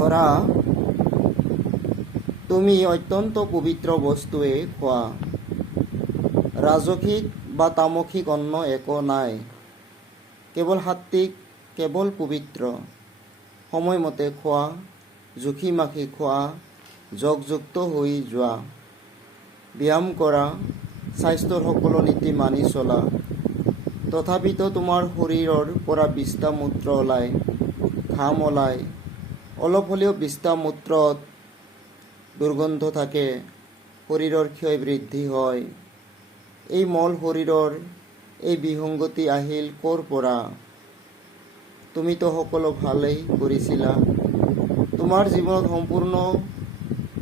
ধৰা তুমি অত্যন্ত পবিত্ৰ বস্তুৱে খোৱা, ৰাজসিক বা তামসিক অন্ন একো নাই, কেৱল সাত্বিক, কেৱল পবিত্ৰ। সময়মতে খোৱা, জুখি মাখি খোৱা, যোগযুক্ত হৈ যোৱা, ব্যায়াম কৰা, স্বাস্থ্যৰ সকলো নীতি মানি চলা। তথাপিতো তোমাৰ শৰীৰৰ পৰা বিষ্ঠা মূত্ৰ ওলায়, ঘাম ওলায়। অলপ হ'লেও বিষ্ঠা মূত্ৰত দুৰ্গন্ধ থাকে, শৰীৰৰ ক্ষয় বৃদ্ধি হয়। এই মল শৰীৰৰ এই বিসংগতি আহিল ক'ৰ পৰা? তুমিতো সকলো ভালেই কৰিছিলা, তোমাৰ জীৱনত সম্পূৰ্ণ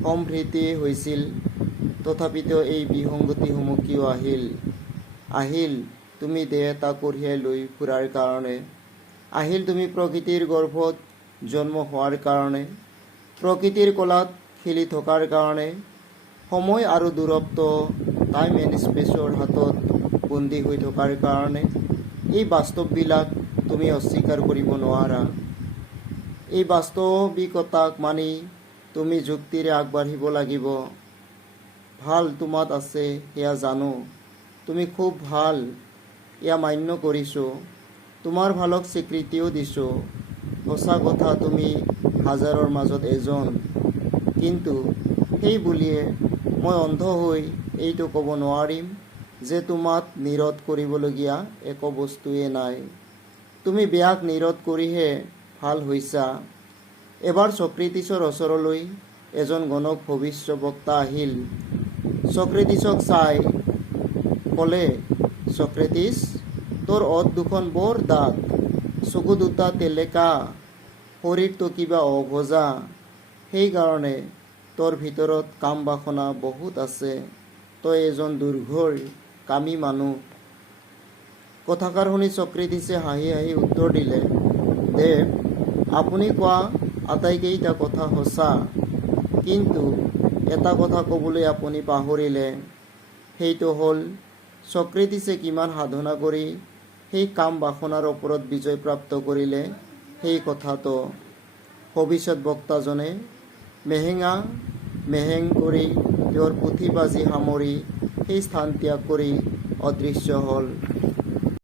সমৃদ্ধি হৈছিল, তথাপিতো এই বিসংগতিসমূহ কিয় আহিল তুমি দেহ এটা কঢ়িয়াই লৈ ফুৰাৰ কাৰণে, আহিল তুমি প্ৰকৃতিৰ গৰ্ভত জন্ম হোৱাৰ কাৰণে, প্ৰকৃতিৰ কোলাত খেলি থকাৰ কাৰণে, সময় আৰু দূৰত্ব টাইম এণ্ড স্পেচৰ হাতত বন্দী হৈ থকাৰ কাৰণে। এই বাস্তৱবিলাক তুমি অস্বীকাৰ কৰিব নোৱাৰা। এই বাস্তৱিকতাক মানি তুমি যুক্তিৰে আগবাঢ়িব লাগিব। ভাল তোমাত আছে সেয়া জানো, তুমি খুব ভাল, এয়া মান্য কৰিছোঁ, তোমাৰ ভালক স্বীকৃতিও দিছোঁ। সঁচা কথা, তুমি হাজাৰৰ মাজত এজন, কিন্তু সেই বুলিয়ে মই অন্ধ হৈ এইটো ক'ব নোৱাৰিম যে তোমাত নিৰোধ কৰিবলগীয়া একো বস্তুৱেই নাই। তুমি বেয়াক নিৰোধ কৰিহে ভাল হৈছা। এবাৰ ছক্ৰেটিছৰ ওচৰলৈ এজন গণক ভৱিষ্যবক্তা আহিল। ছক্ৰেটিছক চাই ক'লে, ছক্ৰেটিছ, তোৰ ওঠ দুখন বৰ ডাঠ, চকু দুটা টেলেকা, শৰীৰটো কিবা অভজা, সেইকাৰণে তোৰ ভিতৰত কাম বাসনা বহুত আছে, তই এজন দুৰ্ঘৰ কামী মানুহ। কথাষাৰ শুনি ছক্ৰেটিছে হাঁহি হাঁহি উত্তৰ দিলে, দেৱ, আপুনি কোৱা আটাইকেইটা কথা সঁচা, কিন্তু এটা কথা ক'বলৈ আপুনি পাহৰিলে। সেইটো হ'ল ছক্ৰেটিছে কিমান সাধনা কৰি সেই কাম বাসনাৰ ওপৰত বিজয় প্ৰাপ্ত কৰিলে সেই কথাটো। ভৱিষ্যত বক্তাজনে মেহেং কৰি তেওঁৰ পুথি বাজি সামৰি সেই স্থান ত্যাগ কৰি অদৃশ্য হ'ল।